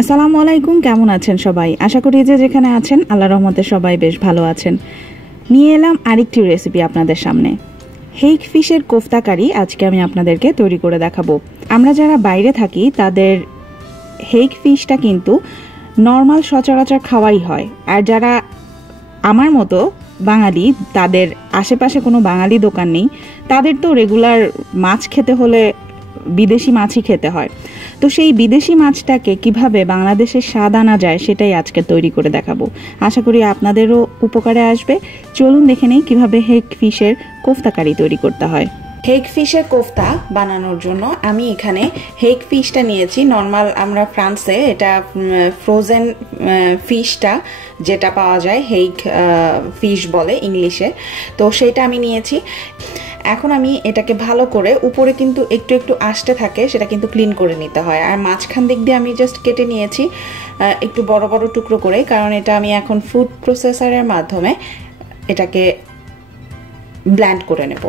আসসালামু আলাইকুম, কেমন আছেন সবাই? আশা করি যে যেখানে আছেন আল্লাহর রহমতে সবাই বেশ ভালো আছেন। নিয়ে এলাম আরেকটি রেসিপি আপনাদের সামনে। হেগ ফিশের কোফতা কারি আজকে আমি আপনাদেরকে তৈরি করে দেখাবো। আমরা যারা বাইরে থাকি তাদের হেগ ফিশটা কিন্তু নর্মাল সচরাচর খাওয়াই হয়, আর যারা আমার মতো বাঙালি, তাদের আশেপাশে কোনো বাঙালি দোকান নেই, তাদের তো রেগুলার মাছ খেতে হলে বিদেশি মাছই খেতে হয়। তো সেই বিদেশি মাছটাকে কিভাবে বাংলাদেশের স্বাদ আনা যায় সেটাই আজকে তৈরি করে দেখাবো। আশা করি আপনাদেরও উপকারে আসবে। চলুন দেখে নেই কীভাবে হেগ ফিশের কোফতা কারি তৈরি করতে হয়। হেগ ফিশের কোফতা বানানোর জন্য আমি এখানে হেগ ফিশটা নিয়েছি। নর্মাল আমরা ফ্রান্সে এটা ফ্রোজেন ফিশটা যেটা পাওয়া যায় হেগ ফিশ বলে ইংলিশে, তো সেটা আমি নিয়েছি। এখন আমি এটাকে ভালো করে, উপরে কিন্তু একটু একটু আঁশটে থাকে, সেটা কিন্তু ক্লিন করে নিতে হয়। আর মাঝখান দিক দিয়ে আমি জাস্ট কেটে নিয়েছি একটু বড় বড় টুকরো করে, কারণ এটা আমি এখন ফুড প্রসেসরের মাধ্যমে এটাকে ব্লেন্ড করে নেব।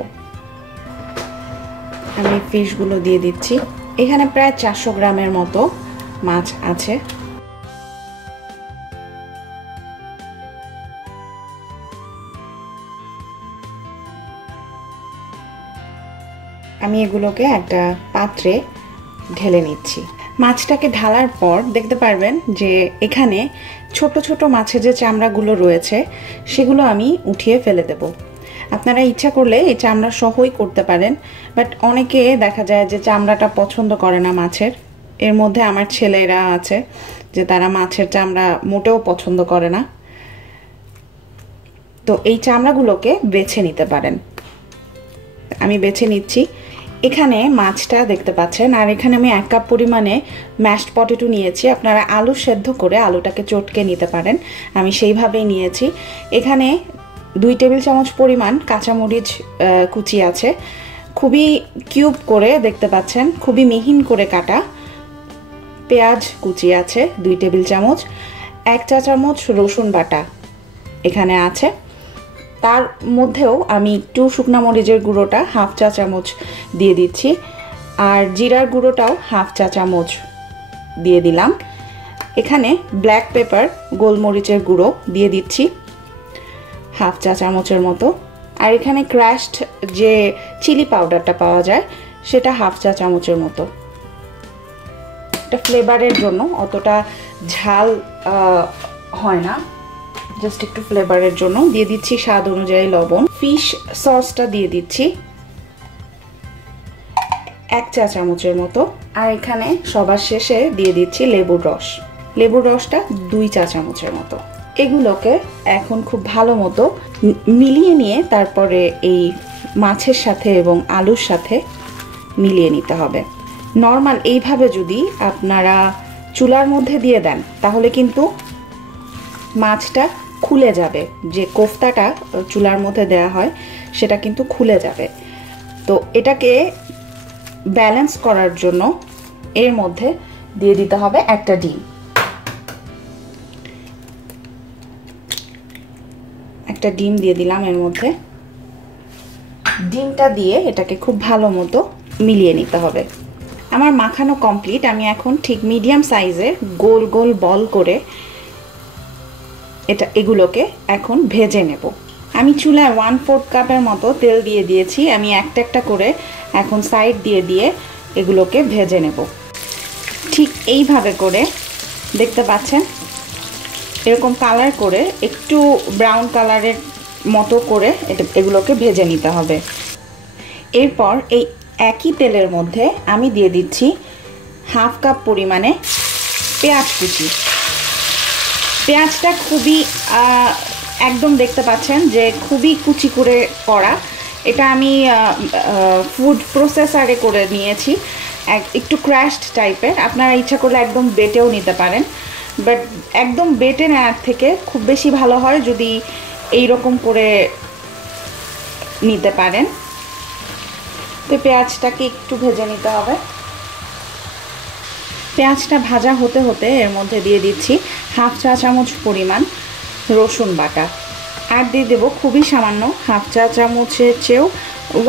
আমি ফিশগুলো দিয়ে দিচ্ছি। এখানে প্রায় 400 গ্রামের মতো মাছ আছে। আমি এগুলোকে একটা পাত্রে ঢেলে নিচ্ছি। মাছটাকে ঢালার পর দেখতে পারবেন যে এখানে ছোট ছোট মাছের যে চামড়াগুলো রয়েছে সেগুলো আমি উঠিয়ে ফেলে দেব। আপনারা ইচ্ছা করলে এই চামড়া সহই করতে পারেন, বাট অনেকে দেখা যায় যে চামড়াটা পছন্দ করে না মাছের। এর মধ্যে আমার ছেলেরা আছে যে তারা মাছের চামড়া মোটেও পছন্দ করে না, তো এই চামড়াগুলোকে বেছে নিতে পারেন। আমি বেছে নিচ্ছি। এখানে মাছটা দেখতে পাচ্ছেন, আর এখানে আমি 1 কাপ পরিমাণে ম্যাশড পটেটো নিয়েছি। আপনারা আলু সেদ্ধ করে আলুটাকে চটকে নিতে পারেন, আমি সেইভাবেই নিয়েছি। এখানে 2 টেবিল চামচ পরিমাণ কাঁচামরিচ কুচি আছে, খুবই কিউব করে দেখতে পাচ্ছেন, খুবই মিহিন করে কাটা। পেঁয়াজ কুচি আছে 2 টেবিল চামচ, 1 চা চামচ রসুন বাটা এখানে আছে। তার মধ্যেও আমি একটু শুকনা মরিচের গুঁড়োটা 1/2 চা চামচ দিয়ে দিচ্ছি, আর জিরার গুঁড়োটাও 1/2 চা চামচ দিয়ে দিলাম। এখানে ব্ল্যাক পেপার গোলমরিচের গুঁড়ো দিয়ে দিচ্ছি 1/2 চা চামচের মতো, আর এখানে ক্র্যাশড যে চিলি পাউডারটা পাওয়া যায় সেটা 1/2 চা চামচের মতো। এটা ফ্লেভারের জন্য, অতটা ঝাল হয় না, জাস্ট একটু ফ্লেভারের জন্য দিয়ে দিচ্ছি স্বাদ অনুযায়ী লবণ। ফিশ সসটা দিয়ে দিচ্ছি 1 চা চামচের মতো, আর এখানে সবার শেষে দিয়ে দিচ্ছি লেবুর রস। লেবুর রসটা 2 চা চামচের মতো। এগুলোকে এখন খুব ভালো মতো মিলিয়ে নিয়ে তারপরে এই মাছের সাথে এবং আলুর সাথে মিলিয়ে নিতে হবে। নর্মাল এইভাবে যদি আপনারা চুলার মধ্যে দিয়ে দেন তাহলে কিন্তু মাছটা খুলে যাবে। যে কোফতাটা চুলার মধ্যে দেয়া হয় সেটা কিন্তু খুলে যাবে। তো এটাকে ব্যালেন্স করার জন্য এর মধ্যে দিয়ে দিতে হবে একটা ডিম। একটা ডিম দিয়ে দিলাম এর মধ্যে। ডিমটা দিয়ে এটাকে খুব ভালো মতো মিলিয়ে নিতে হবে। আমার মাখানো কমপ্লিট। আমি এখন ঠিক মিডিয়াম সাইজের গোল গোল বল করে এগুলোকে এখন ভেজে নেব। আমি চুলায় 1/4 কাপের মতো তেল দিয়ে দিয়েছি। আমি একটা একটা করে এখন সাইড দিয়ে দিয়ে এগুলোকে ভেজে নেব। ঠিক এইভাবে করে দেখতে পাচ্ছেন, এরকম কালার করে একটু ব্রাউন কালারের মতো করে এগুলোকে ভেজে নিতে হবে। এরপর এই একই তেলের মধ্যে আমি দিয়ে দিচ্ছি 1/2 কাপ পরিমাণে পেঁয়াজ কুচি। পেঁয়াজটা খুবই একদম দেখতে পাচ্ছেন যে খুবই কুচি করে করা। এটা আমি ফুড প্রসেসরে করে নিয়েছি, একটু ক্র্যাশড টাইপের। আপনারা ইচ্ছা করলে একদম বেটেও নিতে পারেন, বাট একদম বেটে নেওয়ার থেকে খুব বেশি ভালো হয় যদি এই রকম করে নিতে পারেন। তো পেঁয়াজটাকে একটু ভেজে নিতে হবে। পেঁয়াজটা ভাজা হতে হতে এর মধ্যে দিয়ে দিচ্ছি 1/2 চা চামচ পরিমাণ রসুন বাটা, আর দিয়ে দেবো খুবই সামান্য 1/2 চা চামচের চেয়েও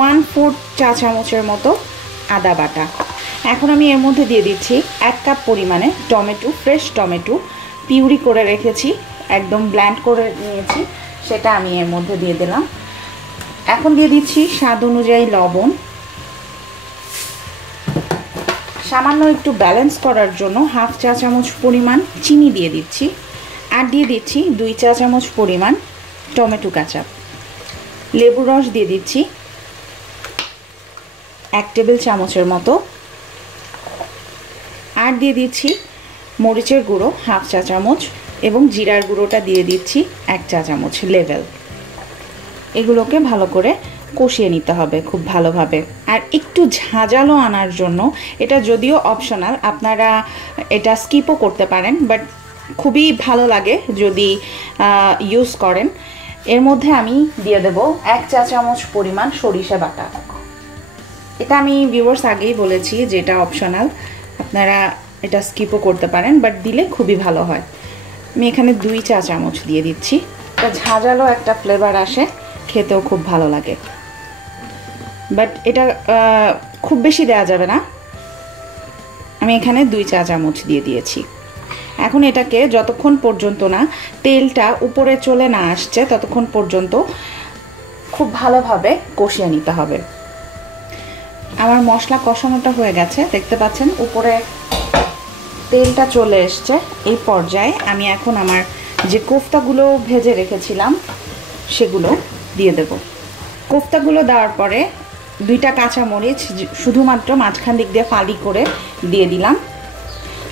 1/4 চা চামচের মতো আদা বাটা। এখন আমি এর মধ্যে দিয়ে দিচ্ছি 1 কাপ পরিমাণে টমেটো, ফ্রেশ টমেটো পিউরি করে রেখেছি, একদম ব্ল্যান্ড করে নিয়েছি, সেটা আমি এর মধ্যে দিয়ে দিলাম। এখন দিয়ে দিচ্ছি স্বাদ অনুযায়ী লবণ। সামান্য একটু ব্যালেন্স করার জন্য 1/2 চা চামচ পরিমাণ চিনি দিয়ে দিচ্ছি, আর দিয়ে দিচ্ছি 2 চা চামচ পরিমাণ টমেটো কেচাপ। লেবুর রস দিয়ে দিচ্ছি 1 টেবিল চামচের মতো, আর দিয়ে দিচ্ছি মরিচের গুঁড়ো 1/2 চা চামচ এবং জিরার গুঁড়োটা দিয়ে দিচ্ছি 1 চা চামচ লেভেল। এগুলোকে ভালো করে কষিয়ে নিতে হবে খুব ভালোভাবে। আর একটু ঝাঁঝালো আনার জন্য, এটা যদিও অপশনাল, আপনারা এটা স্কিপও করতে পারেন, বাট খুবই ভালো লাগে যদি ইউজ করেন। এর মধ্যে আমি দিয়ে দেব 1 চা চামচ পরিমাণ সরিষা বাটা। এটা আমি ভিউয়ার্স আগেই বলেছি যে এটা অপশনাল, আপনারা এটা স্কিপও করতে পারেন, বাট দিলে খুবই ভালো হয়। আমি এখানে 2 চা চামচ দিয়ে দিচ্ছি, এটা ঝাঁঝালো একটা ফ্লেভার আসে, খেতেও খুব ভালো লাগে। বাট এটা খুব বেশি দেওয়া যাবে না, আমি এখানে 2 চা চামচ দিয়ে দিয়েছি। এখন এটাকে যতক্ষণ পর্যন্ত না তেলটা উপরে চলে না আসছে ততক্ষণ পর্যন্ত খুব ভালোভাবে কষিয়ে নিতে হবে। আমার মশলা কষানোটা হয়ে গেছে, দেখতে পাচ্ছেন উপরে তেলটা চলে এসছে। এই পর্যায়ে আমি এখন আমার যে কোফতাগুলো ভেজে রেখেছিলাম সেগুলো দিয়ে দেব। কোফতাগুলো দেওয়ার পরে 2টা কাঁচামরিচ শুধুমাত্র মাঝখান দিক দিয়ে ফালি করে দিয়ে দিলাম।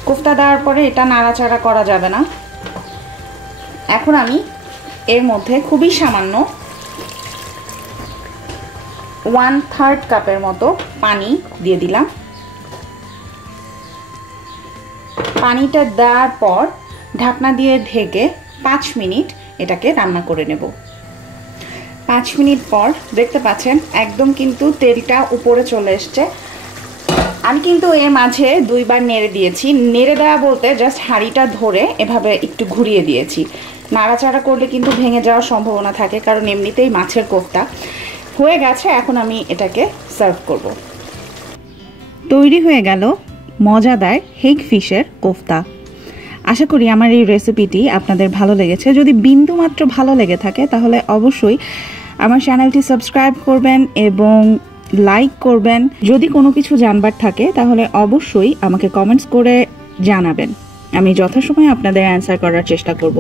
কোফতা দেওয়ার পরে এটা নাড়াচাড়া করা যাবে না। এখন আমি এর মধ্যে খুবই সামান্য 1/3 কাপের মতো পানি দিয়ে দিলাম। পানিটা দেওয়ার পর ঢাকনা দিয়ে ঢেকে 5 মিনিট এটাকে রান্না করে নেব। 5 মিনিট পর দেখতে পাচ্ছেন একদম কিন্তু তেলটা উপরে চলে এসছে। আমি কিন্তু এর মাঝে 2 বার নেড়ে দিয়েছি। নেড়ে দেওয়া বলতে জাস্ট হাঁড়িটা ধরে এভাবে একটু ঘুরিয়ে দিয়েছি। নাড়াচাড়া করলে কিন্তু ভেঙে যাওয়ার সম্ভাবনা থাকে, কারণ এমনিতেই মাছের কোফতা হয়ে গেছে। এখন আমি এটাকে সার্ভ করব। তৈরি হয়ে গেল মজাদার হেগ ফিশের কোফতা। আশা করি আমার এই রেসিপিটি আপনাদের ভালো লেগেছে। যদি বিন্দুমাত্র ভালো লেগে থাকে তাহলে অবশ্যই আমার চ্যানেলটি সাবস্ক্রাইব করবেন এবং লাইক করবেন। যদি কোনো কিছু জানবার থাকে তাহলে অবশ্যই আমাকে কমেন্টস করে জানাবেন, আমি যথাসময়ে আপনাদের অ্যান্সার করার চেষ্টা করব।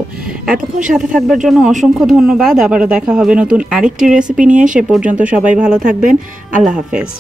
এতক্ষণ সাথে থাকবার জন্য অসংখ্য ধন্যবাদ। আবারও দেখা হবে নতুন আরেকটি রেসিপি নিয়ে। সে পর্যন্ত সবাই ভালো থাকবেন। আল্লাহ হাফেজ।